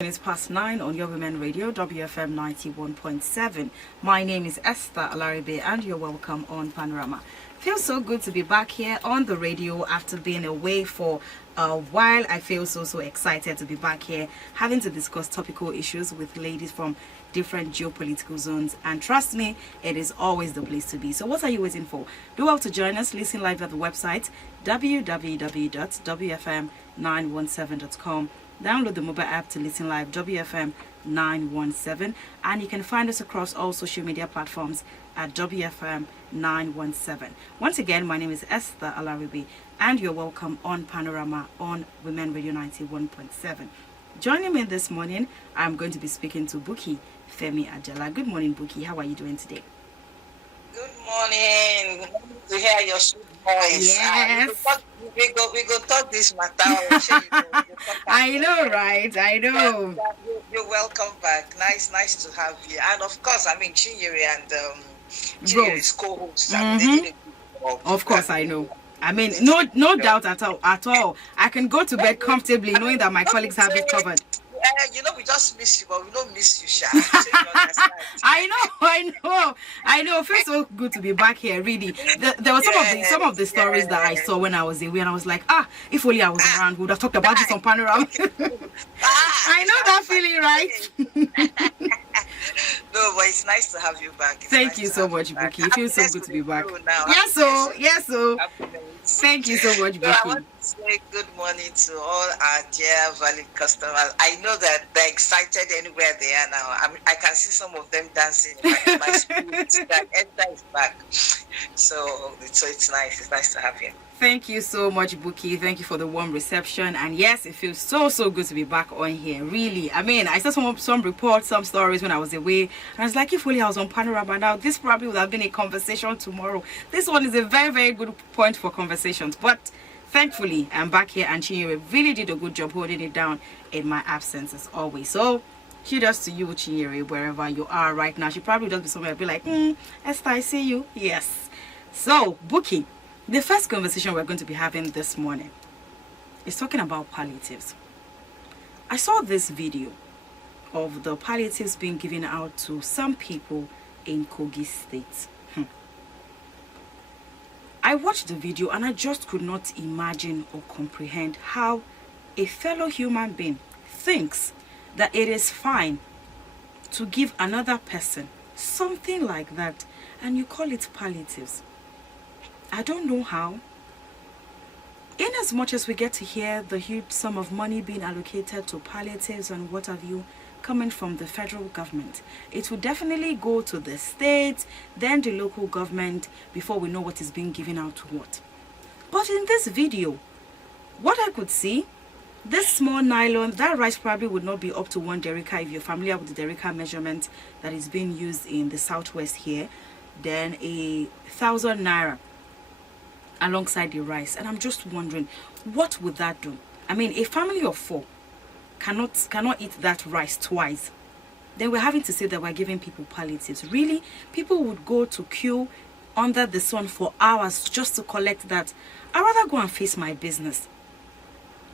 It's past 9 on Your Women Radio, WFM 91.7. My name is Esther Alaribe, and you're welcome on Panorama. Feels so good to be back here on the radio after being away for a while. I feel so excited to be back here, having to discuss topical issues with ladies from different geopolitical zones. And trust me, it is always the place to be. So what are you waiting for? Do well to join us. Listen live at the website www.wfm917.com. Download the mobile app to listen live, WFM 917, and you can find us across all social media platforms at WFM 917. Once again, my name is Esther Alaribe, and you're welcome on Panorama on Women Radio 91.7. Joining me this morning, I'm going to be speaking to Buki Femi Ajala. Good morning, Buki. How are you doing today? Good morning. To hear your sweet voice. Yes. We go talk this matter. I know, right? I know. You're welcome back. Nice to have you. And of course, Chinyere and Chinyere's co-host. Of course, I know. No doubt at all. I can go to bed comfortably knowing that my colleagues have it covered. We just miss you, but we don't miss you, Sha. I know. It feels so good to be back here, really. There were some of the stories that I saw when I was away, and I was like, if only I was around, we would have talked about this on Panorama. I know that feeling, right? No, but it's nice to have you back. Thank you so much, Buki. It feels so good to be back. Yes, so. Thank you so much, Buki. I want to say good morning to all our dear valued customers. I know that they're excited anywhere they are now. I can see some of them dancing in my spirit. That Edna is back. So it's nice. It's nice to have you. Thank you so much, Buki. Thank you for the warm reception. And yes, it feels so good to be back on here. Really. I saw some reports, some stories when I was away. And I was like, if only I was on Panorama now, this probably would have been a conversation tomorrow. This one is a very, very good point for conversations. But thankfully, I'm back here, and Chinyere really did a good job holding it down in my absence as always. So kudos to you, Chinyere, wherever you are right now. She probably does be somewhere be like, Esther, I see you. Yes. So, Buki. The first conversation we're going to be having this morning is talking about palliatives. I saw this video of the palliatives being given out to some people in Kogi State. I watched the video and I just could not imagine or comprehend how a fellow human being thinks that it is fine to give another person something like that, and you call it palliatives. I don't know how. In as much as we get to hear the huge sum of money being allocated to palliatives and what have you coming from the federal government, it will definitely go to the state, then the local government, before we know what is being given out to what. But in this video, what I could see, this small nylon, that rice probably would not be up to 1 derica if you're familiar with the derica measurement that is being used in the southwest here. Then 1,000 naira alongside the rice, and I'm just wondering, what would that do? A family of 4 cannot eat that rice twice. Then we're having to say that we're giving people palliatives. Really, people would go to queue under the sun for hours just to collect that. I'd rather go and face my business,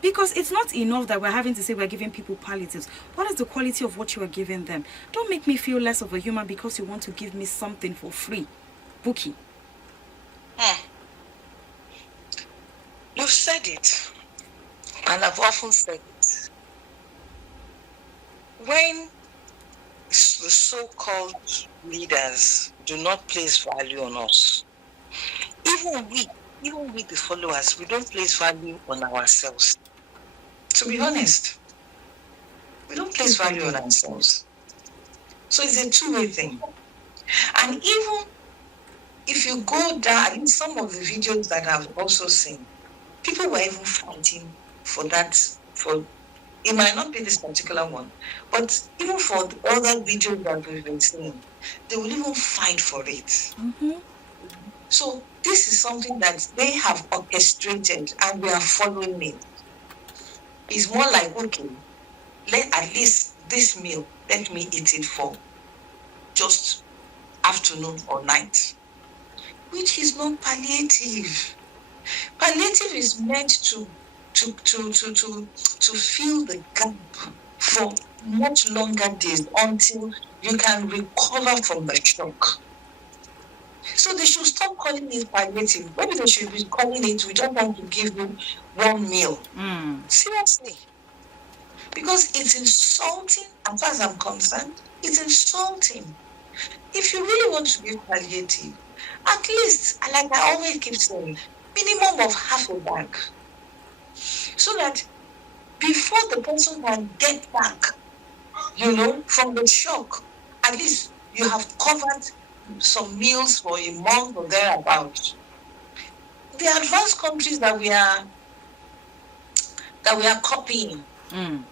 because it's not enough that we're having to say we're giving people palliatives. What is the quality of what you are giving them? Don't make me feel less of a human because you want to give me something for free. Buki. You've said it, and I've often said it. When the so-called leaders do not place value on us, even we the followers, we don't place value on ourselves. To be honest, we don't place value on ourselves. So it's a two-way thing. And even if you go down in some of the videos that I've also seen, people were even fighting for that. It might not be this particular one, but even for the other videos that we've been seeing, they will even fight for it. So this is something that they have orchestrated, and we are following it. It's more like, okay, at least this meal, let me eat it for just afternoon or night, which is not palliative. Palliative is meant to fill the gap for much longer days until you can recover from the shock. So they should stop calling it palliative. Maybe they should be calling it, we don't want to give you one meal. Seriously. Because it's insulting, as far as I'm concerned, it's insulting. If you really want to give palliative, at least, like I always keep saying, minimum of half a bag. So that before the person can get back, from the shock, at least you have covered some meals for a month or thereabouts. The advanced countries that we are copying, when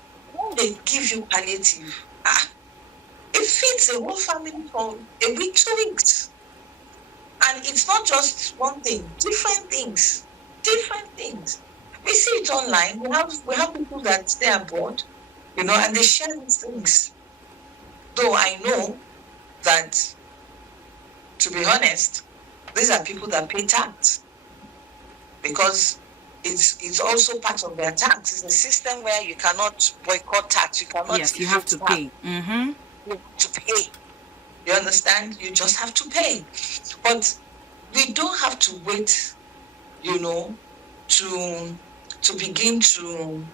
they give you palliative, it feeds the whole family for a week, 2 weeks. And it's not just one thing, different things. We see it online. We have people that stay abroad, and they share these things. Though I know that, to be honest, these are people that pay tax, because it's also part of their tax. It's a system where you cannot boycott tax. You cannot. Yes, you have to pay. Mm-hmm. You have to pay. You understand? You just have to pay. But we don't have to wait, to begin to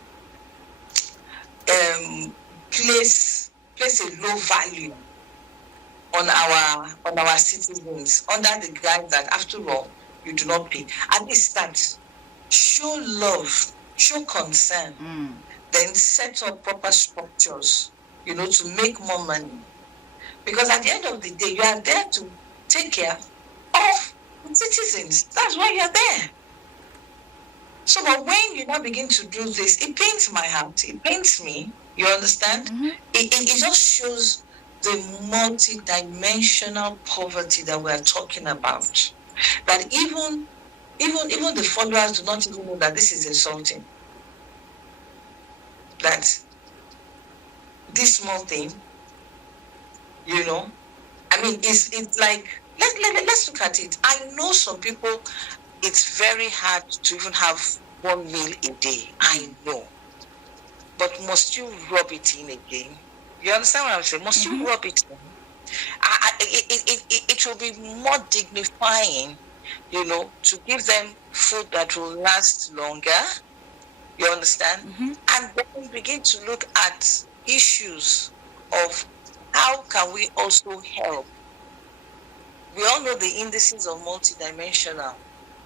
place a low value on our citizens under the guise that, after all, you do not pay. At least start. Show love, show concern, then set up proper structures, to make more money. Because at the end of the day, you are there to take care of the citizens. That's why you're there. So, but when you now begin to do this, it pains my heart. It pains me. You understand? Mm-hmm. It just shows the multi-dimensional poverty that we're talking about. That even the followers do not even know that this is insulting. That this small thing, it's like, let's look at it. I know some people, it's very hard to even have one meal a day. I know. But must you rub it in again? You understand what I'm saying? Must you rub it in? It will be more dignifying, to give them food that will last longer. You understand? And then begin to look at issues of how can we also help. We all know the indices of multidimensional.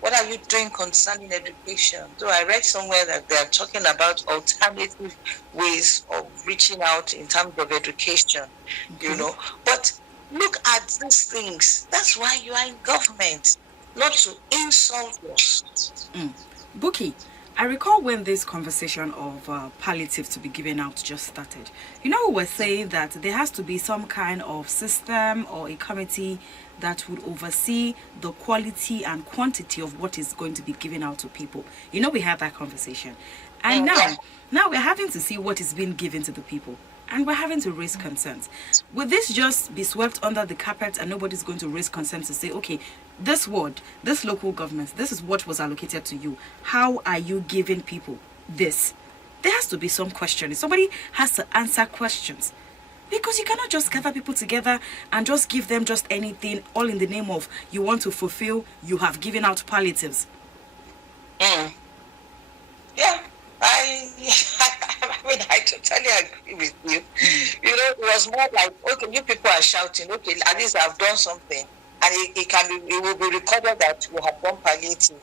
What are you doing concerning education? So I read somewhere that they are talking about alternative ways of reaching out in terms of education, But look at these things. That's why you are in government, not to insult us. Buki, I recall when this conversation of palliative to be given out just started. We were saying that there has to be some kind of system or a committee that would oversee the quality and quantity of what is going to be given out to people. We had that conversation. And now we're having to see what is being given to the people. And we're having to raise concerns. Will this just be swept under the carpet and nobody's going to raise concerns to say, okay, this ward, this local government, this is what was allocated to you. How are you giving people this? There has to be some questioning. Somebody has to answer questions. Because you cannot just gather people together and just give them just anything, all in the name of you want to fulfill, you have given out palliatives. Yeah, I totally agree with you. It was more like, okay, you people are shouting, okay, at least I've done something. And it will be recorded that we have done palliative.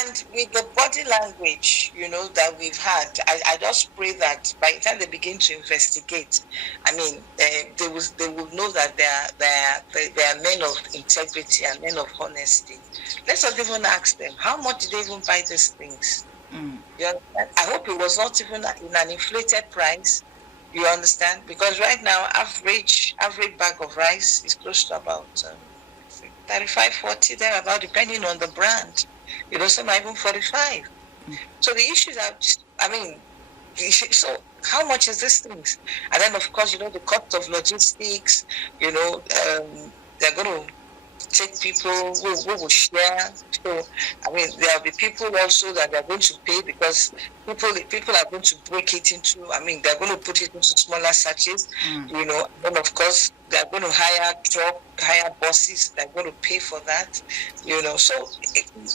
And with the body language, that we've had, I just pray that by the time they begin to investigate, they will know that they are men of integrity and men of honesty. Let's not even ask them, how much did they even buy these things? You understand? I hope it was not even in an inflated price. You understand? Because right now, average bag of rice is close to about 35, 40 there, about, depending on the brand. Some are even 45. So the issues are so how much is this things? And then, of course, the cost of logistics, they're going to take people who will share. So, I mean, there will be people also that they're going to pay because people are going to break it into, I mean, they're going to put it into smaller sachets, you know, and of course, they're going to hire buses, they're going to pay for that, you know. So,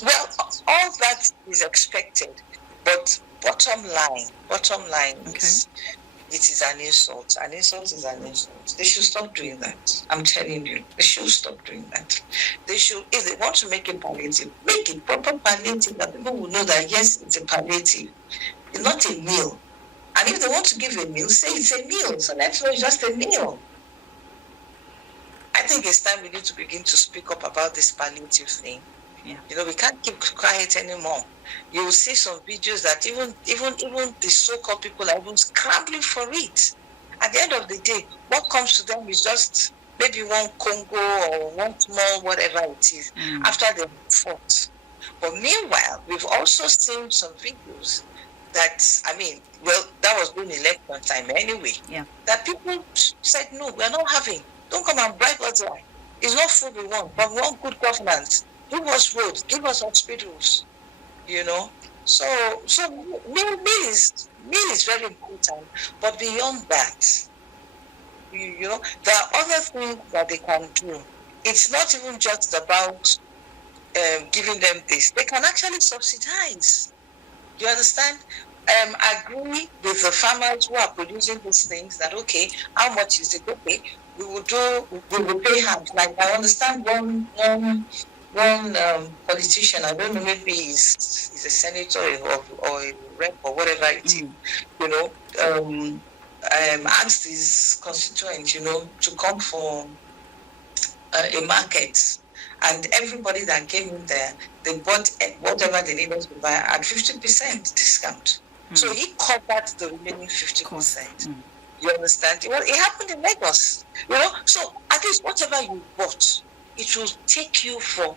well, all that is expected, but bottom line is, it is an insult. An insult is an insult. They should stop doing that. I'm telling you, they should stop doing that. They should, if they want to make it palliative, make it proper palliative that people will know that yes, it's a palliative. It's not a meal. And if they want to give a meal, say it's a meal. So let's know it's just a meal. I think it's time we need to begin to speak up about this palliative thing. Yeah. You know, we can't keep quiet anymore. You will see some videos that even the so-called people are even scrambling for it. At the end of the day, what comes to them is just maybe one Congo or one small whatever it is after they've fought. But meanwhile, we've also seen some videos that, I mean, well, that was during election time anyway. Yeah. That people said, no, we're not having. Don't come and bribe us dry. It's not food we want, but we want good governance. Give us roads, give us hospitals, you know. So meal is very important. But beyond that, you know, there are other things that they can do. It's not even just about giving them this. They can actually subsidize. You understand? Agree with the farmers who are producing these things that, okay, how much is it? Okay, we will pay half. Like, I understand one politician, I don't know, maybe he's a senator or a rep or whatever it is, you know, asked his constituents, you know, to come for a market. And everybody that came in there, they bought whatever they needed to buy at 50% discount. So he covered the remaining 50%. You understand? Well, it happened in Lagos, you know. So at least whatever you bought, it will take you for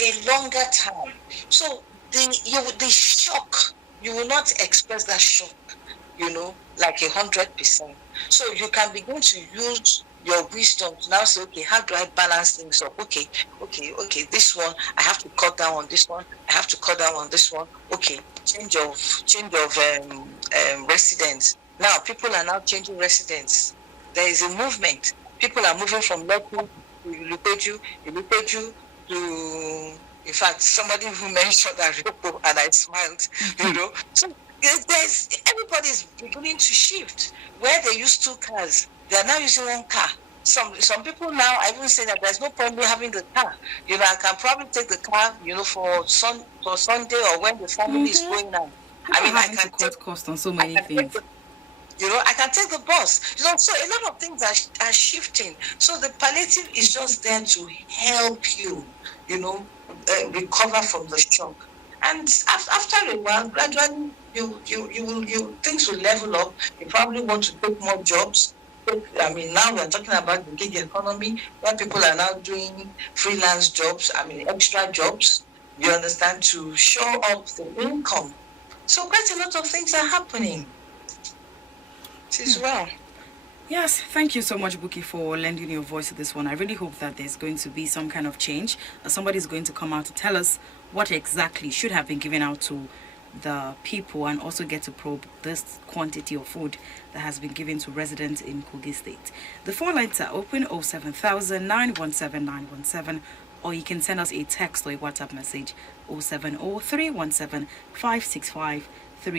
a longer time. So the shock, you will not express that shock, you know, like 100%. So you can begin to use your wisdom to now say, okay, how do I balance things up? Okay, this one, I have to cut down on this one, I have to cut down on this one. Okay, change of residence. Now people are now changing residence. There is a movement. People are moving from local to Ilupeju to, in fact, somebody who mentioned Arioko, and I smiled, you know. So everybody's beginning to shift. Where they used 2 cars, they are now using 1 car. Some people now, I even say that there's no point in having the car. You know, I can probably take the car, you know, for Sunday or when the family is going out. I mean, I can cut cost on so many things. You know, I can take the bus. You know, so a lot of things are shifting. So the palliative is just there to help you, you know, recover from the shock. And after a while, gradually, you things will level up. You probably want to take more jobs. I mean, now we're talking about the gig economy, where people are now doing freelance jobs. I mean, extra jobs. You understand, to show up the income. So quite a lot of things are happening. As well. Yes, thank you so much, Buki, for lending your voice to this one. I really hope that there's going to be some kind of change. Somebody's going to come out to tell us what exactly should have been given out to the people, and also get to probe this quantity of food that has been given to residents in Kogi State. The phone lines are open: 07000 917 917, or you can send us a text or a WhatsApp message: 070 565 to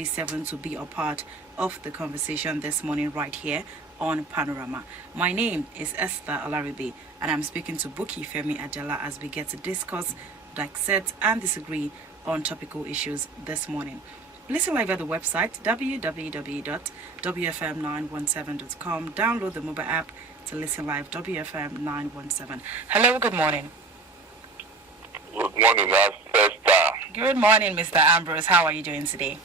be a part of the conversation this morning right here on Panorama. My name is Esther Alaribe, and I'm speaking to Buki Femi Ajala as we get to discuss, dissect and disagree on topical issues this morning. Listen live at the website www.wfm917.com. Download the mobile app to listen live, WFM917. Hello, good morning. Good morning, Esther. Good morning, Mr. Ambrose. How are you doing today?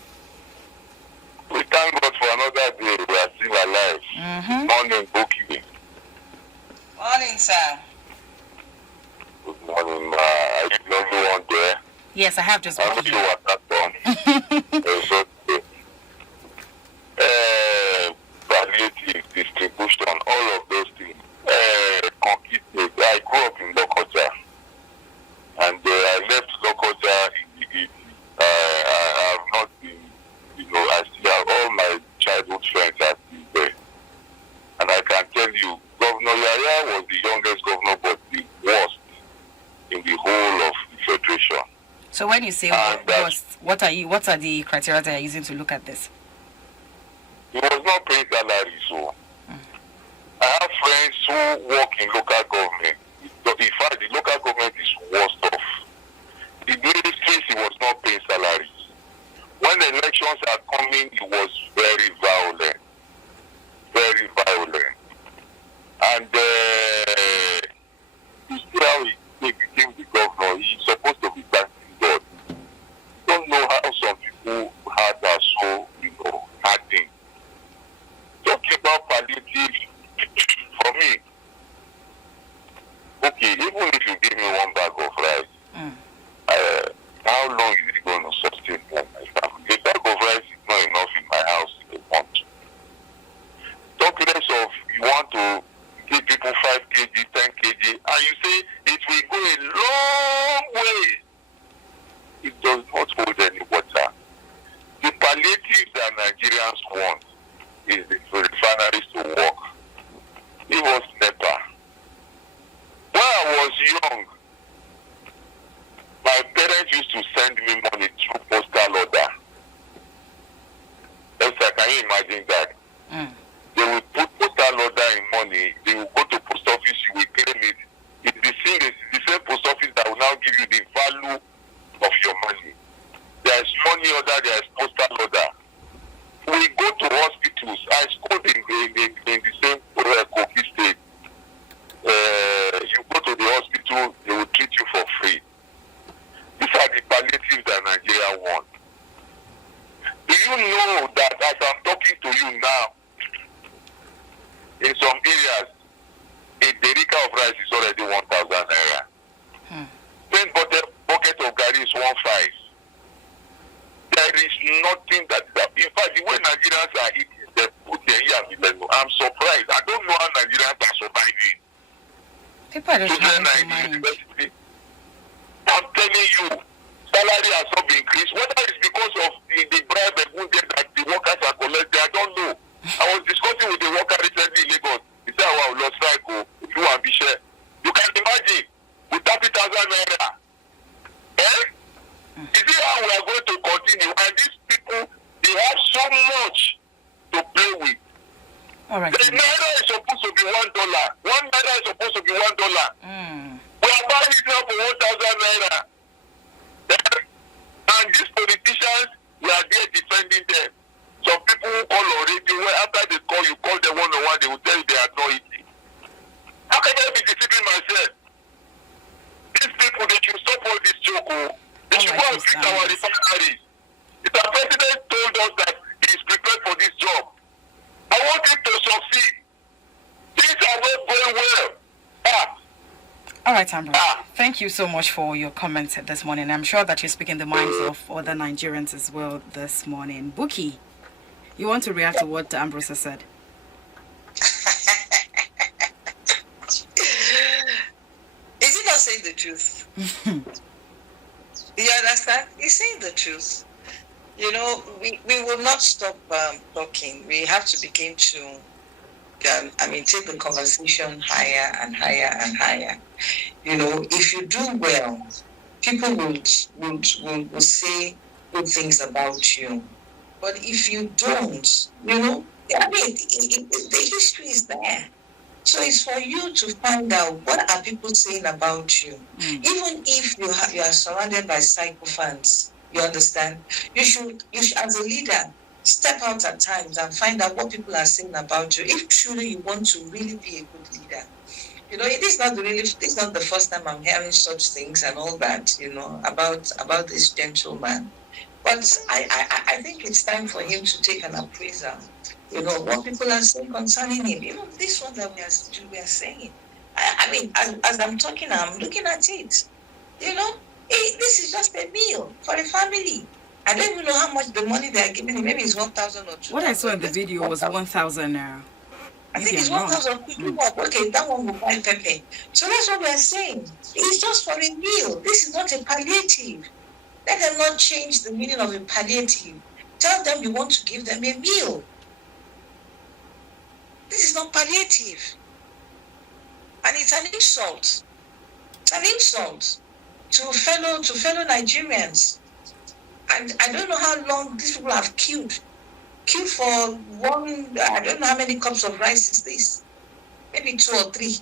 We thank God for another day. We are still alive. Morning, Kogi. Morning, sir. Good morning. Are you the only one there? Yes, I have just I'm one not sure here. what that's on. It's okay. Palliative, distribution, all of those things. Kogi State. I grew up in Lokoja. tell you, Governor Yaya was the youngest governor, but the worst in the whole of the federation. So when you say worst, what are the criteria that you're using to look at this? He was not paying salary, so I have friends who work in local government. In fact, the local government is worst off. The ministries, he was not paying salaries. When the elections are coming, he was very violent. Very violent. And you see how he became the governor. He's supposed to be thanking God. You don't know how some people are so, hurting. Talking about palliative, for me, okay, even if you give me one bag of rice, how long is it going to sustain my family? A bag of rice is not enough in my house in a month. Talk less of you want to give people 5 kg, 10 kg, and you say it will go a long way. It does not hold any water. The palliatives that Nigerians want is the refineries to work. It was NEPA. When I was young, my parents used to send me money through postal order. Can you imagine that? They will put postal order in money. They will go to post office. You will claim it. It's the same post office that will now give you the value of your money. There is money order. There is postal order. We go to hospitals. I schooled in the same Kogi state. You go to the hospital, they will treat you for free. These are the palliatives that Nigeria want. Do you know that as I'm talking to you now, in some areas, a derica of rice is already 1,000 naira. 10 bucket of gari is 1.5. There is nothing that. In fact, the way Nigerians are eating, they put their ear. I'm surprised. I don't know how Nigerians are surviving. People are just having money. I'm telling you, salary has not been increased. Whether it's because of the bribe and wounded that the workers are collecting, I don't know. I was discussing with the worker recently in Lagos. He said, "Wow, lost strike. If you want to be share, you can imagine with 30,000 naira. Eh? Is it how we are going to continue? And these people, they have so much to play with. All right. The naira is supposed to be $1. One naira is supposed to be $1. We are buying it now for 1,000 naira. And these politicians, we are there defending them. Some people who call on radio, where after they call, you call them one-on-one, they will tell you they are not eating. How can I be deceiving myself? These people, they should stop all this joke. They should go and fix our refineries. If our president told us that he is prepared for this job, I want him to succeed. Things are not going well. All right, Ambrose. Thank you so much for your comments this morning. I'm sure that you're speaking the minds of other Nigerians as well this morning. Buki, you want to react to what Ambrose has said? Is he not saying the truth? You understand? He's saying the truth. You know, we will not stop talking. We have to begin to take the conversation higher and higher and higher. You know, if you do well, people will say good things about you. But if you don't, you know, the history is there. So it's for you to find out what are people saying about you. Even if you are surrounded by psychophants, you understand? You should, as a leader, step out at times and find out what people are saying about you. If truly you want to really be a good leader, you know, it is not the first time I'm hearing such things and all that, you know, about this gentleman. But I think it's time for him to take an appraisal. You know, what people are saying concerning him. Even this one that we are saying. I mean, as I'm talking, I'm looking at it. You know, this is just a meal for a family. I don't even know how much the money they are giving him. Maybe it's 1,000 or 2,000. What I saw in the video was 1,000 naira. I think it's 1,000. Okay, that one will buy pepper. So that's what we're saying. It's just for a meal. This is not a palliative. Let them not change the meaning of a palliative. Tell them you want to give them a meal. This is not palliative. And it's an insult. It's an insult to fellow Nigerians. And I don't know how long these people have queued. Queued for one, I don't know how many cups of rice is this. Maybe 2 or 3,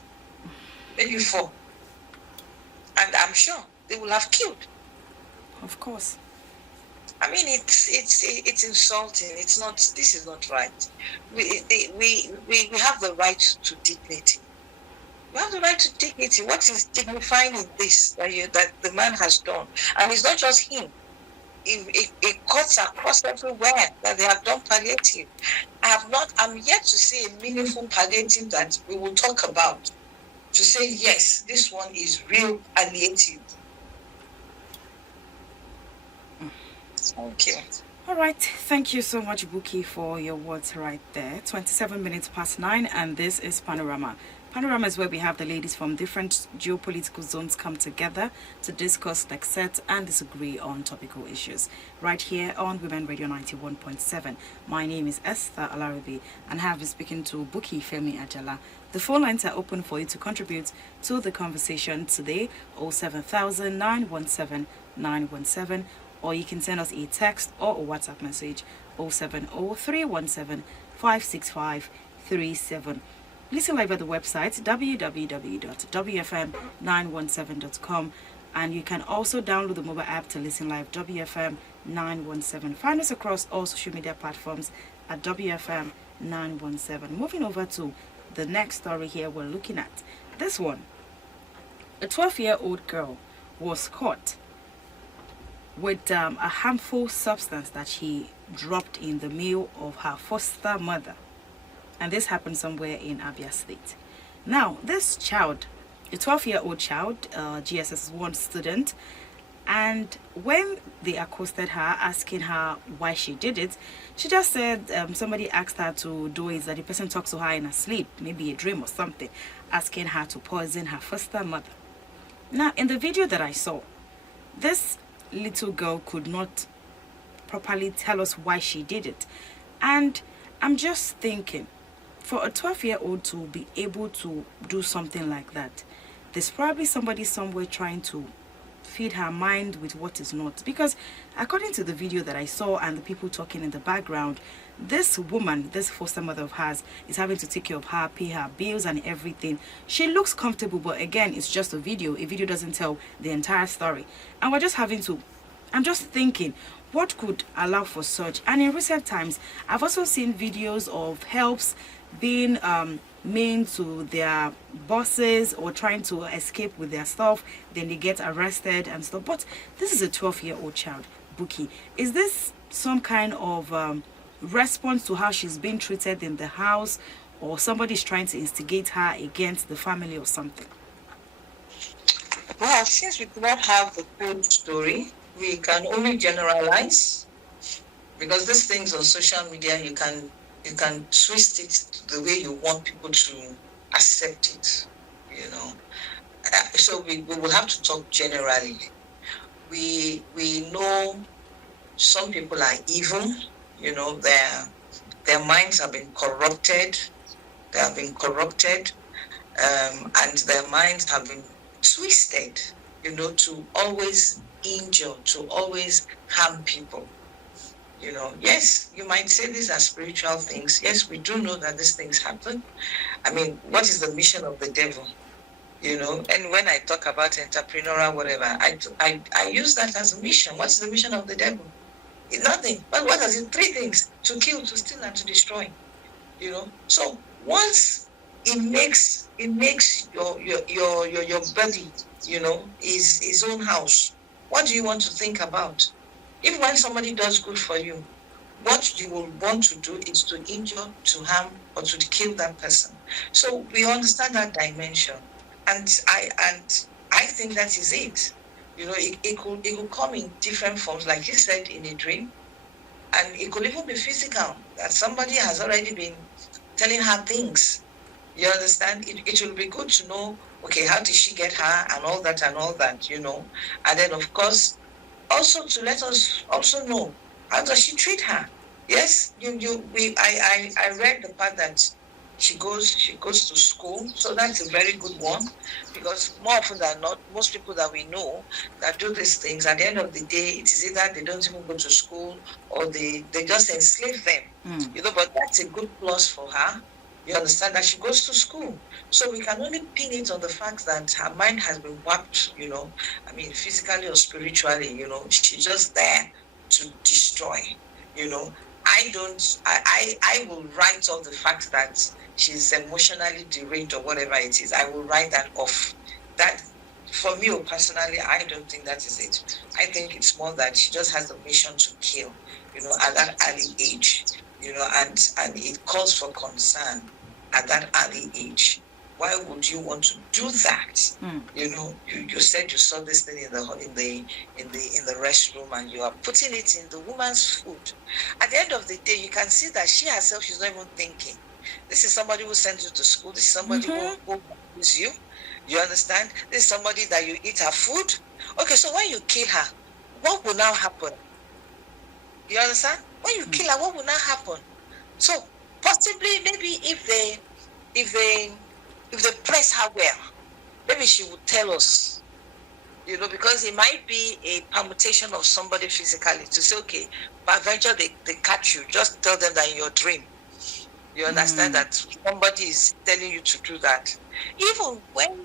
maybe 4. And I'm sure they will have queued. Of course. I mean, it's insulting. It's not. This is not right. We have the right to dignity. We have the right to dignity. What is dignifying in this that the man has done? And it's not just him. It cuts across everywhere that they have done palliative. I'm yet to see a meaningful palliative that we will talk about. To say yes, this one is real palliative. Thank you. All right. Thank you so much, Buki, for your words right there. 27 minutes past 9, and this is Panorama. Panorama is where we have the ladies from different geopolitical zones come together to discuss, accept, and disagree on topical issues. Right here on Women Radio 91.7. My name is Esther Alarabi, and I have been speaking to Buki Femi Ajala. The phone lines are open for you to contribute to the conversation today, 07000 917 917. Or you can send us a text or a WhatsApp message 070-317-56537. Listen live at the website www.wfm917.com, and you can also download the mobile app to listen live, WFM917. Find us across all social media platforms at WFM917. Moving over to the next story here we're looking at. This one. A 12-year-old girl was caught with a harmful substance that she dropped in the meal of her foster mother. And this happened somewhere in Abia State. Now, this child, a 12-year-old child, GSS 1 student, and when they accosted her, asking her why she did it, she just said somebody asked her to do it, that the person talks to her in her sleep, maybe a dream or something, asking her to poison her foster mother. Now, in the video that I saw, this little girl could not properly tell us why she did it. And I'm just thinking, for a 12-year-old to be able to do something like that, there's probably somebody somewhere trying to feed her mind with what is not. Because according to the video that I saw and the people talking in the background, this woman, this foster mother of hers, is having to take care of her, pay her bills and everything. She looks comfortable, but again, it's just a video. A video doesn't tell the entire story. And we're just having to, I'm just thinking, what could allow for such? And in recent times, I've also seen videos of helps being mean to their bosses or trying to escape with their stuff. Then they get arrested and stuff. But this is a 12-year-old child, Buki. Is this some kind of response to how she's being treated in the house, or somebody's trying to instigate her against the family or something? Well, since we do not have the full story, we can only generalize, because these things on social media, you can twist it the way you want people to accept it, you know. So we will have to talk generally. We know some people are evil, you know, their minds have been corrupted. They have been corrupted, and their minds have been twisted, you know, to always injure, to always harm people. You know, yes, you might say these are spiritual things. Yes, we do know that these things happen. I mean, what is the mission of the devil? You know, and when I talk about entrepreneurial whatever, I use that as a mission. What's the mission of the devil? It's nothing. But what is it? 3 things: to kill, to steal, and to destroy. You know. So once it makes your body, you know, his own house, what do you want to think about? If when somebody does good for you, what you will want to do is to injure, to harm, or to kill that person. So we understand that dimension, and I think that is it. You know, it could come in different forms, like you said, in a dream, and it could even be physical. That somebody has already been telling her things. You understand? It will be good to know. Okay, how did she get her, and all that, you know, and then of course, also to let us also know how does she treat her. Yes, I read the part that She goes to school, so that's a very good one, because more often than not, most people that we know that do these things, at the end of the day, it is either they don't even go to school or they just enslave them. But that's a good plus for her. You understand that she goes to school. So we can only pin it on the fact that her mind has been warped, physically or spiritually, she's just there to destroy, I will write off the fact that she's emotionally deranged or whatever it is. I will write that off. That, for me personally, I don't think that is it. I think it's more that she just has the mission to kill, at that early age, and it calls for concern at that early age. Why would you want to do that? You said you saw this thing in the restroom, and you are putting it in the woman's food. At the end of the day, you can see that she herself, she's not even thinking. This is somebody who sends you to school. This is somebody who is you. You understand? This is somebody that you eat her food. Okay, so when you kill her, what will now happen? You understand? When you kill her, what will now happen? So possibly, maybe if they press her well, maybe she would tell us, because it might be a permutation of somebody physically to say, okay, by venture they catch you, just tell them that in your dream. You understand that somebody is telling you to do that. Even when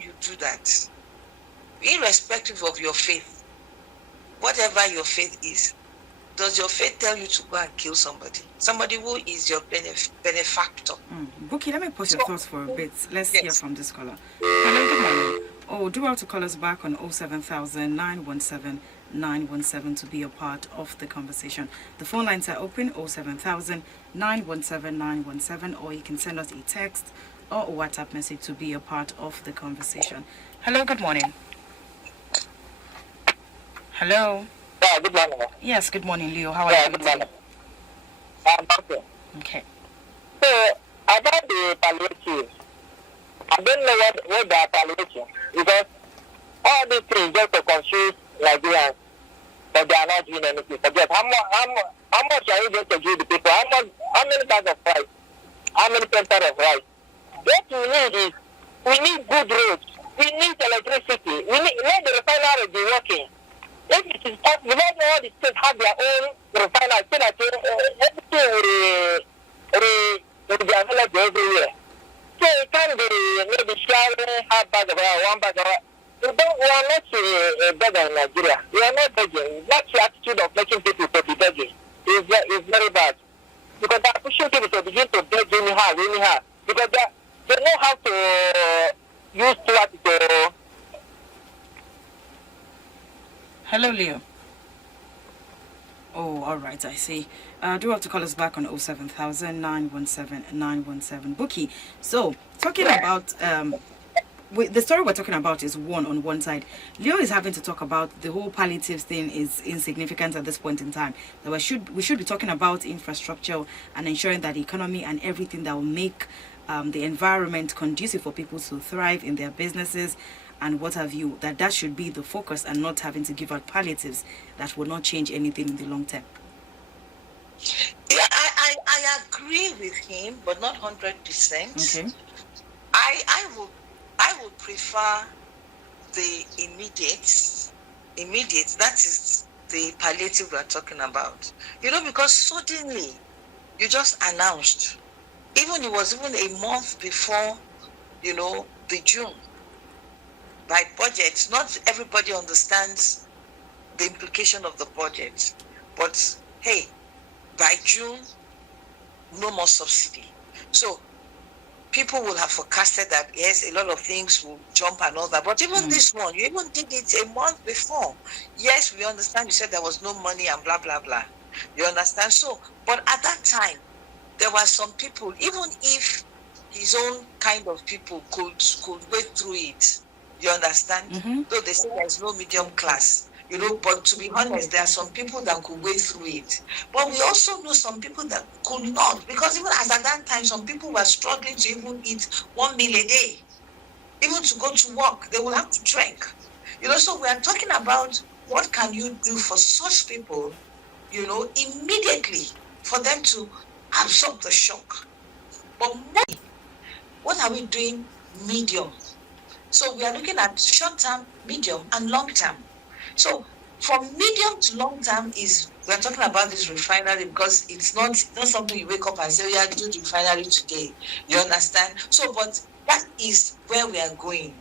you do that, irrespective of your faith, whatever your faith is, does your faith tell you to go and kill somebody? Somebody who is your benefactor. Buki, let me pause your thoughts for a bit. Let's hear from this caller. Hello, good morning. Do you want to call us back on 07000 917 917 to be a part of the conversation? The phone lines are open, 07000 917 917, or you can send us a text or a WhatsApp message to be a part of the conversation. Hello, good morning. Hello. Yeah, good morning. Yes, good morning, Leo. How are you? Good morning. Okay. So, about the palliative, I don't know what they are palliating, because all these things just to confuse Nigerians, but they are not doing anything. Forget how much are you going to give the people? How many bags of rice? How many penters of rice? What we need is, we need good roads. We need electricity. We need let the refinery be working. If it is possible, let all the states have their own refinery so that everything will be available everywhere. So it can be maybe sharing half bag of oil, one bag of oil. We are not a beggar in Nigeria. We are not begging. That's the attitude of making people to be begging. Is very bad. Because they are pushing people to begin to beg anyhow. Because they know how to use to. Hello, Leo. Oh, all right, I see. Do have to call us back on 07000 917 917. Buki, so talking about the story we're talking about is on one side. Leo is having to talk about the whole palliative thing is insignificant at this point in time. That we should be talking about infrastructure and ensuring that the economy and everything that will make the environment conducive for people to thrive in their businesses and what have you, that should be the focus, and not having to give out palliatives that will not change anything in the long term. Yeah, I agree with him, but not 100%. Okay. I would prefer the immediate, that is the palliative we are talking about. Because suddenly you just announced, it was even a month before, the June. By budget, not everybody understands the implication of the budget. But hey, by June, no more subsidy. So people will have forecasted that, yes, a lot of things will jump and all that. But even this one, you even did it a month before. Yes, we understand you said there was no money and blah, blah, blah. You understand? So, but at that time, there were some people, even if his own kind of people could wade through it. You understand? Though they say there's no medium class, but to be honest, there are some people that could wade through it. But we also know some people that could not, because even as at that time, some people were struggling to even eat 1 meal a day. Even to go to work, they will have to trek. So we are talking about what can you do for such people, immediately for them to absorb the shock. But money, what are we doing medium? So we are looking at short term, medium, and long term. So from medium to long term we're talking about this refinery because it's not something you wake up and say, yeah, do the refinery today. You understand? So, but that is where we are going,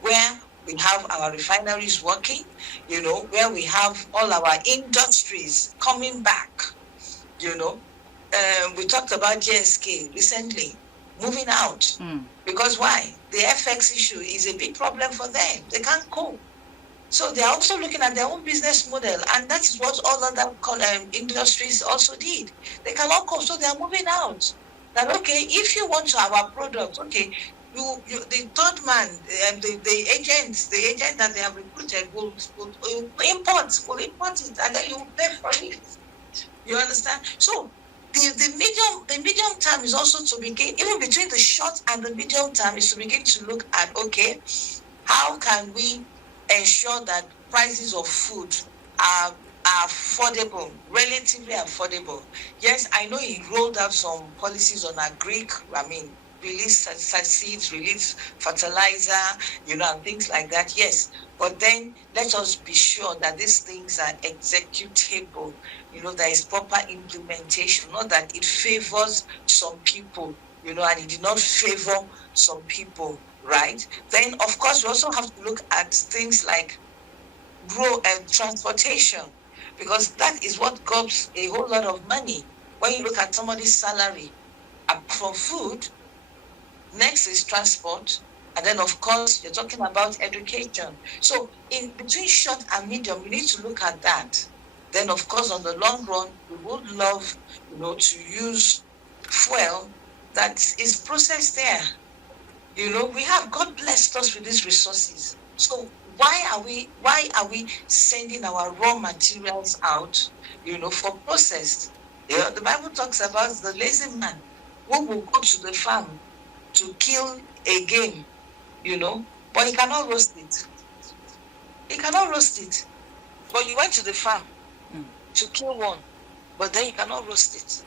where we have our refineries working, where we have all our industries coming back, we talked about GSK recently moving out because why? The FX issue is a big problem for them. They can't cope. So they are also looking at their own business model, and that is what all other industries also did. They cannot cope, so they are moving out. That okay, if you want our product, okay, you the third man, the agent that they have recruited will import it, and then you will pay for it. You understand? So the medium term is also to begin, even between the short and the medium term, is to begin to look at, okay, how can we ensure that prices of food are affordable, relatively affordable. Yes, I know he rolled out some policies on release seeds, release fertilizer, and things like that. Yes, but then let us be sure that these things are executable. There is proper implementation, not that it favors some people, and it did not favor some people, right? Then, of course, we also have to look at things like road and transportation, because that is what gobs a whole lot of money. When you look at somebody's salary, from food, next is transport, and then, of course, you're talking about education. So in between short and medium, we need to look at that. Then, of course, on the long run, we would love, to use fuel that is processed there. We have, God blessed us with these resources. So why are we sending our raw materials out, for processed? The Bible talks about the lazy man who will go to the farm to kill a game, but he cannot roast it. He cannot roast it. But you went to the farm to kill one, but then you cannot roast it.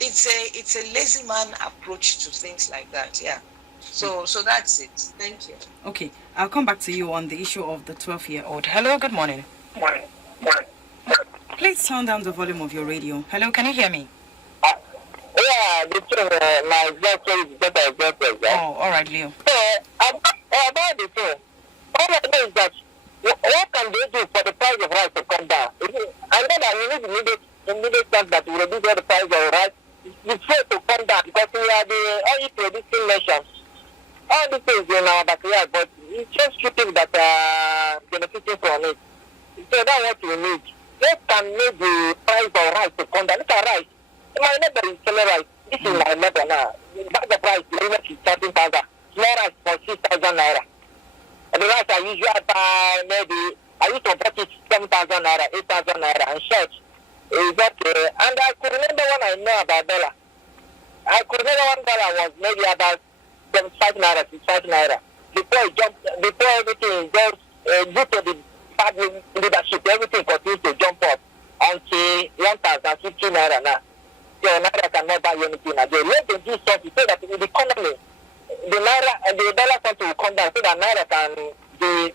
It's a lazy man approach to things like that. Yeah. So that's it. Thank you. Okay, I'll come back to you on the issue of the 12-year-old. Hello, good morning. Morning. Please turn down the volume of your radio. Hello, can you hear me? Yeah, my girlfriend is better girlfriend. Oh, all right, Leo. So, about the thing, all I know is that what can they do for the price of rice to come down? I know that we need immediate steps that will reduce the price of rice before to come down, because we are the oil producing nation. All these things in our backyard, but it's just few people that are benefiting from it. So that's what we need. What can make the price of rice to come down? Look at rice. My neighbor is selling rice. This is my neighbor now. Bag of rice, the limit is 13,000. Small rice for 6,000 naira. And the rice I usually buy, maybe, I used to purchase 7,000 naira, 8,000 naira, and short. Is okay. And I could remember when I know about dollar. I could remember $1 was maybe about 75 naira, 65 naira. Before everything just due to the bad leadership, everything continues to jump up until 1,050 naira now. So naira cannot buy anything again. Let them do something so that in the economy, the dollar country will come down so that naira can the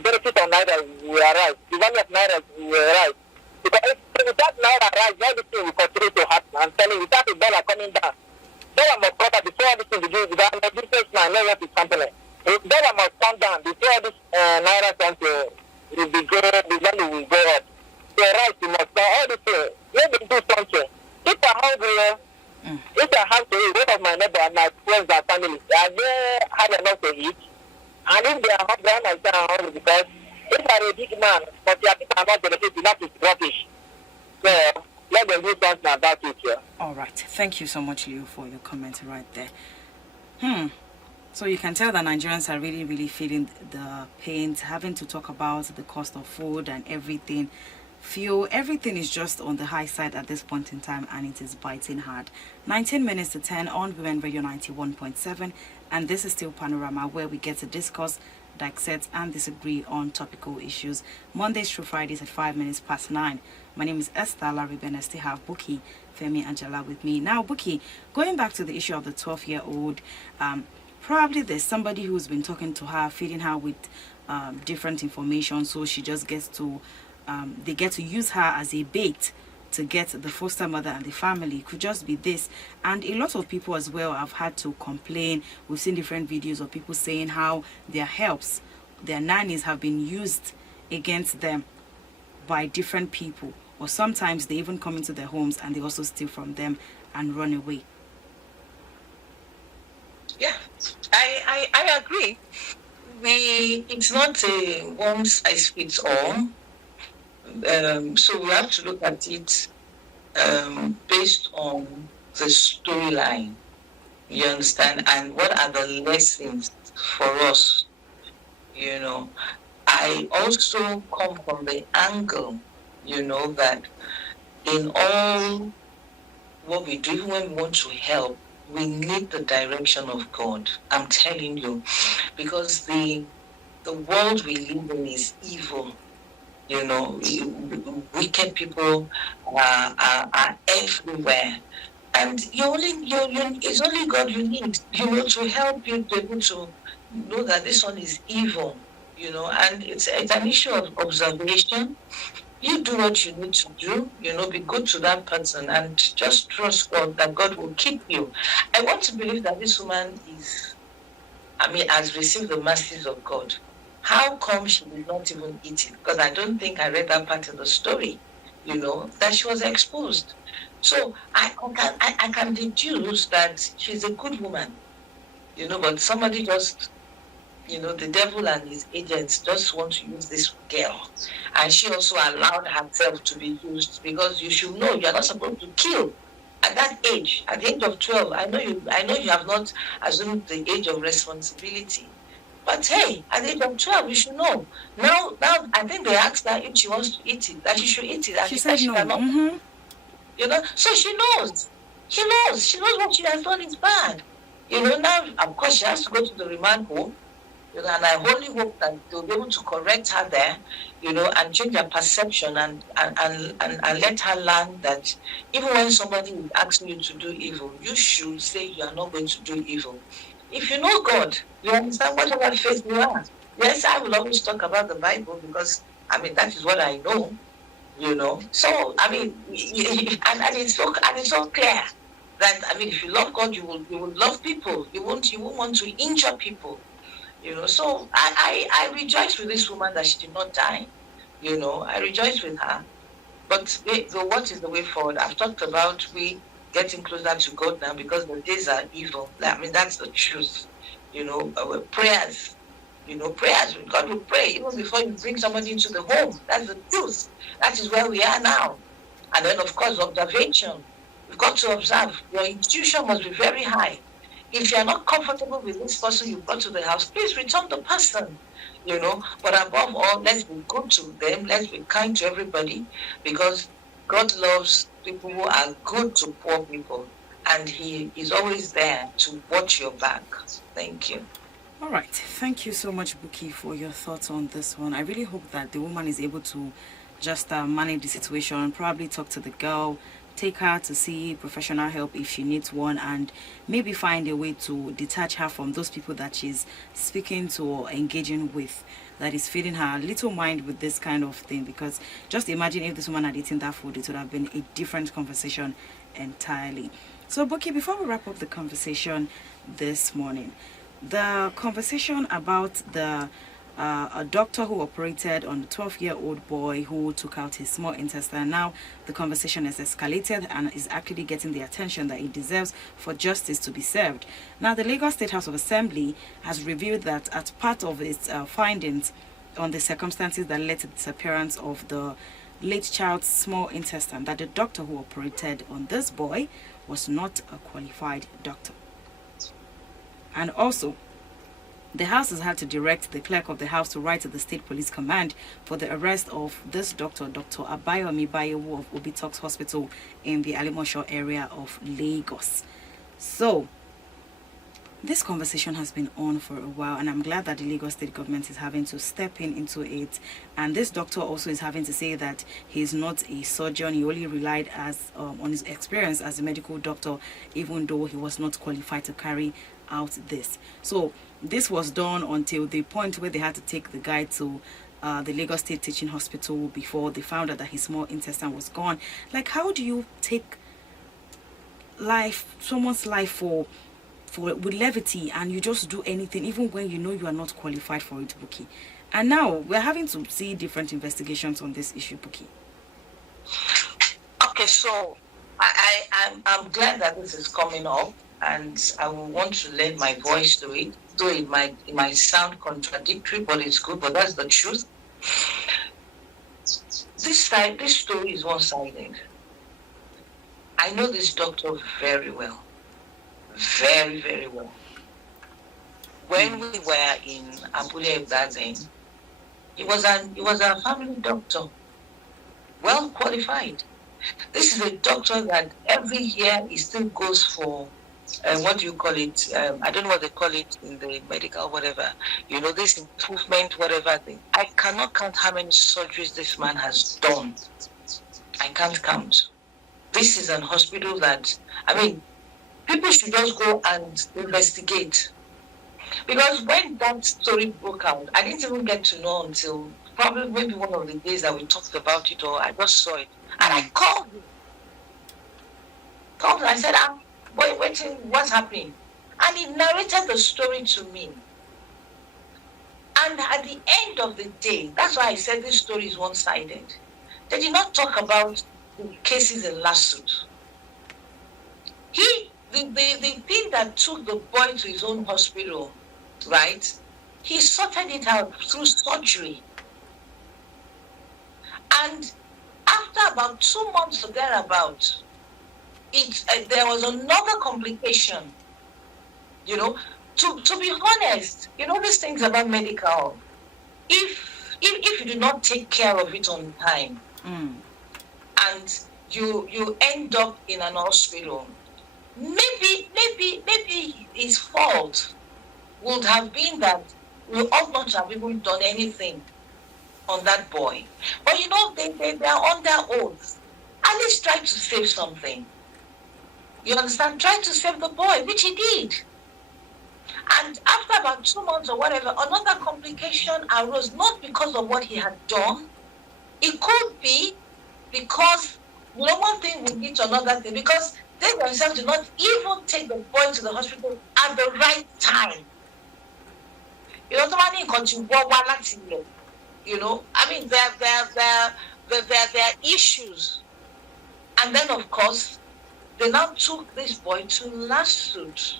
benefit of naira will arise. The value of naira will arise. Because without naira rise, everything will continue to happen. I'm telling you, without the dollar coming down, dollar must come down before everything begins. Because I'm a businessman, I know what is happening. Dollar must come down before this naira something will be good, the value will go up. So rice must come, all this thing. Let them do something. If I'm hungry, if I have to eat, one of my neighbors and my friends and family, they have enough to eat. And if they are hungry, I myself am hungry, because if I'm a big man, but the people are not benefiting, that is rubbish. So let them do something about it. Yeah. All right. Thank you so much, Leo, for your comment right there. So you can tell that Nigerians are really, really feeling the pain, having to talk about the cost of food and everything. Fuel, everything is just on the high side at this point in time, and it is biting hard. 19 minutes to 10 on Women Radio 91.7, and this is still Panorama, where we get to discuss, dissect and disagree on topical issues. Mondays through Fridays at 5 minutes past 9. My name is Esther Laribene. I still have Buki Femi Angela with me. Now, Buki, going back to the issue of the 12-year-old, probably there's somebody who's been talking to her, feeding her with different information, so she just gets to, they get to use her as a bait to get the foster mother and the family. It could just be this. And a lot of people as well have had to complain. We've seen different videos of people saying how their helps, their nannies have been used against them by different people, or sometimes they even come into their homes and they also steal from them and run away. Yeah, I agree. It's not a one size fits all. So we have to look at it based on the storyline. You understand? And what are the lessons for us? You know, I also come from the angle, that in all what we do, even when we want to help, we need the direction of God. I'm telling you, because the world we live in is evil. Wicked people are everywhere, and it's only God you need, to help you be able to know that this one is evil, and it's an issue of observation. You do what you need to do, be good to that person, and just trust God that God will keep you. I want to believe that this woman has received the mercies of God. How come she did not even eat it? Because I don't think I read that part in the story, that she was exposed. So I can deduce that she's a good woman, but somebody just, the devil and his agents just want to use this girl. And she also allowed herself to be used, because you should know you're not supposed to kill. At that age, at the age of 12, I know you have not assumed the age of responsibility. But hey, at the age of 12, you should know. Now, I think they asked her if she wants to eat it, that she should eat it. And she said no. Mm-hmm. So she knows. She knows what she has done is bad. Now, of course, she has to go to the remand home. And I only hope that they'll be able to correct her there, and change her perception and let her learn that even when somebody is asking you to do evil, you should say you are not going to do evil. If you know God, you understand whatever faith you are. Yes, I will always talk about the Bible because, that is what I know, So, and it's so clear that, if you love God, you will love people. You won't want to injure people, So I rejoice with this woman that she did not die, I rejoice with her. But what is the way forward? I've talked about we getting closer to God now because the days are evil. That's the truth. Prayers. Prayers. God will pray even before you bring somebody into the home. That's the truth. That is where we are now. And then, of course, observation. You've got to observe. Your intuition must be very high. If you are not comfortable with this person you brought to the house, please return the person. But above all, let's be good to them. Let's be kind to everybody, because God loves people who are good to poor people, and He is always there to watch your back. Thank you. All right. Thank you so much, Buki, for your thoughts on this one. I really hope that the woman is able to just manage the situation, probably talk to the girl, take her to see professional help if she needs one, and maybe find a way to detach her from those people that she's speaking to or engaging with, that is feeding her little mind with this kind of thing. Because just imagine if this woman had eaten that food, it would have been a different conversation entirely. So, Buki, before we wrap up the conversation this morning, the conversation about the a doctor who operated on the 12-year-old boy who took out his small intestine. Now the conversation has escalated and is actually getting the attention that it deserves for justice to be served. Now the Lagos State House of Assembly has revealed that as part of its findings on the circumstances that led to the disappearance of the late child's small intestine, that the doctor who operated on this boy was not a qualified doctor. And also, the House has had to direct the clerk of the House to write to the State Police Command for the arrest of this doctor, Dr. Abayomi Bayewu of Obitoks Hospital in the Alimosho area of Lagos. So, This conversation has been on for a while, and I'm glad that the Lagos state government is having to step in into it. And this doctor also is having to say that he's not a surgeon. He only relied on his experience as a medical doctor, even though he was not qualified to carry out this. So this was done until the point where they had to take the guy to the Lagos State Teaching Hospital before they found out that his small intestine was gone. Like, how do you take someone's life for with levity, and you just do anything even when you know you are not qualified for it, Buki? And now we're having to see different investigations on this issue, Buki. Okay, so I'm glad that this is coming up, and I will want to lend my voice to it. Though it might sound contradictory, but it's good. But that's the truth. This story is one-sided. I know this doctor very well. Very, very well. When we were in Palliative that day, he was a family doctor, well qualified. This is a doctor that every year he still goes for what do you call it? I don't know what they call it in the medical whatever. This improvement whatever thing. I cannot count how many surgeries this man has done. I can't count. This is an hospital that, people should just go and investigate. Because when that story broke out, I didn't even get to know until probably maybe one of the days that we talked about it, or I just saw it. And I called him. I said, waiting, what's happening? And he narrated the story to me. And at the end of the day, that's why I said this story is one-sided. They did not talk about the cases in lawsuit. The thing that took the boy to his own hospital, right? He sorted it out through surgery. And after about 2 months or thereabout, there was another complication. To be honest, these things about medical, if you do not take care of it on time, and you end up in an hospital, maybe his fault would have been that we ought not to have even done anything on that boy. But they are under oath. At least try to save something. You understand? Try to save the boy, which he did. And after about 2 months or whatever, another complication arose, not because of what he had done. It could be because one thing will lead to another thing, because they themselves did not even take the boy to the hospital at the right time. There are issues. And then, of course, they now took this boy to lawsuit.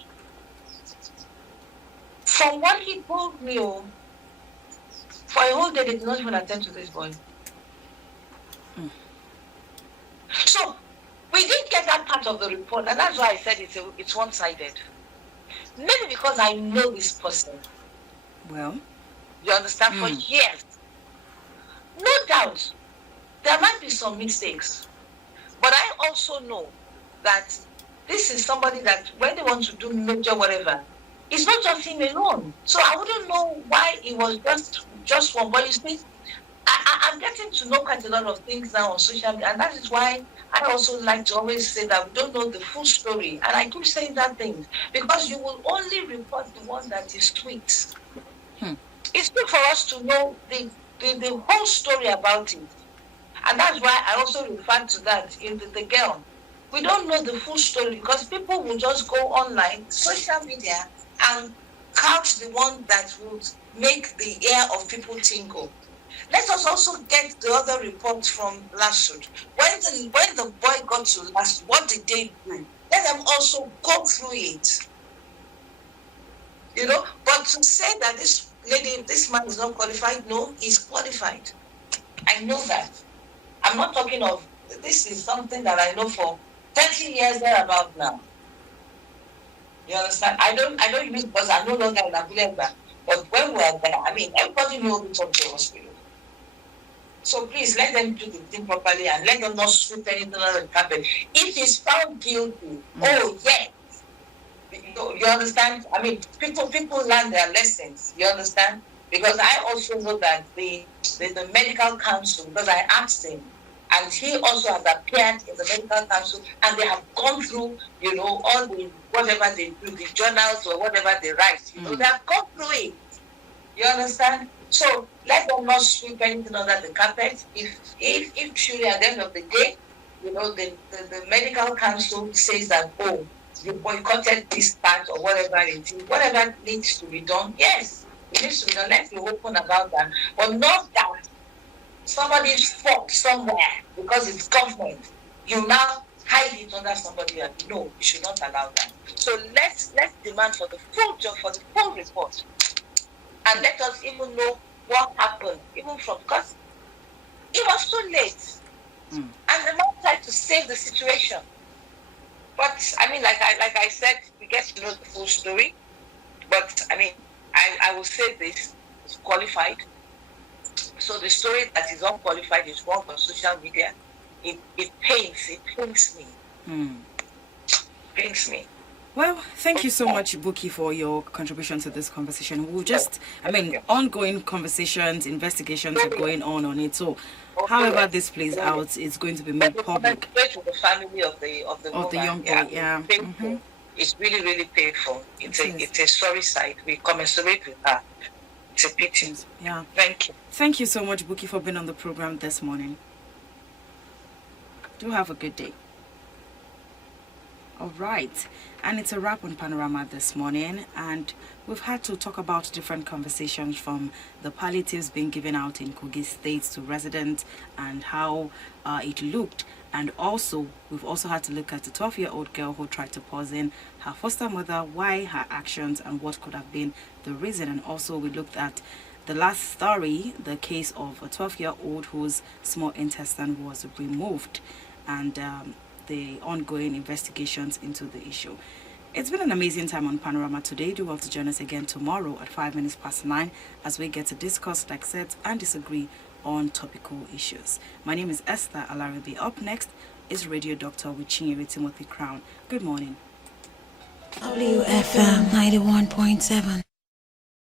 From what he told me, for a whole day, they did not even attend to this boy. So, we didn't get that part of the report, and that's why I said it's one-sided. Maybe because I know this person. Well, you understand, for years. No doubt, there might be some mistakes. But I also know that this is somebody that when they want to do major whatever, it's not just him alone. So I wouldn't know why it was just one. But you see, I'm getting to know quite a lot of things now on social media, and that is why I also like to always say that we don't know the full story. And I keep saying that thing because you will only report the one that is tweaked. It's good for us to know the whole story about it. And that's why I also refer to that in the girl. We don't know the full story because people will just go online, social media, and couch the one that would make the ear of people tingle. Let us also get the other reports from lawsuit. When the boy got to lawsuit, what did they do? Let them also go through it. But to say that this man is not qualified, no, he's qualified. I know that. I'm not talking of, this is something that I know for 30 years thereabout now. You understand? I don't use because I'm no longer in Abuja, but when we are there, everybody knows we talk to hospital. So please let them do the thing properly and let them not sweep anything under the carpet. If he's found guilty, oh yes, You understand? I mean, people learn their lessons. You understand? Because I also know that the medical council, because I asked him, and he also has appeared in the medical council, and they have gone through, all the whatever they do, the journals or whatever they write. They have gone through it. You understand? So let them not sweep anything under the carpet. If truly at the end of the day, the medical council says that, oh, you boycotted this part or whatever it is, whatever needs to be done, yes, it needs to be done. Let's be open about that. But not that somebody's fault somewhere because it's government. You now hide it under somebody else. No, we should not allow that. So let's demand for the full job, for the full report. And let us even know what happened, even from, because it was too late. And the man tried to save the situation. But I mean, like I said, we get to know the full story. But I mean, I will say this is qualified. So the story that is unqualified is wrong on social media. It pains me. Pains me. Well, thank you so much, Buki, for your contribution to this conversation. We'll just, ongoing conversations, investigations are going on it. So, however this plays out, it's going to be made public. To the family of the young boy, yeah. It's really, really painful. It's a sorry sight. We commiserate with her. It's a pity. Yeah. Thank you. Thank you so much, Buki, for being on the program this morning. Do have a good day. All right, and it's a wrap on Panorama this morning, and we've had to talk about different conversations from the palliatives being given out in Kogi State to residents and how it looked, and also we've also had to look at the 12-year-old girl who tried to poison her foster mother, why her actions and what could have been the reason, and also we looked at the last story, the case of a 12-year-old whose small intestine was removed, and the ongoing investigations into the issue. It's been an amazing time on Panorama today. Do well to join us again tomorrow at 9:05 as we get to discuss, dissect, and disagree on topical issues. My name is Esther Alaribi. Up next is Radio Doctor with Chinyere Timothy Crown. Good morning. WFM 91.7.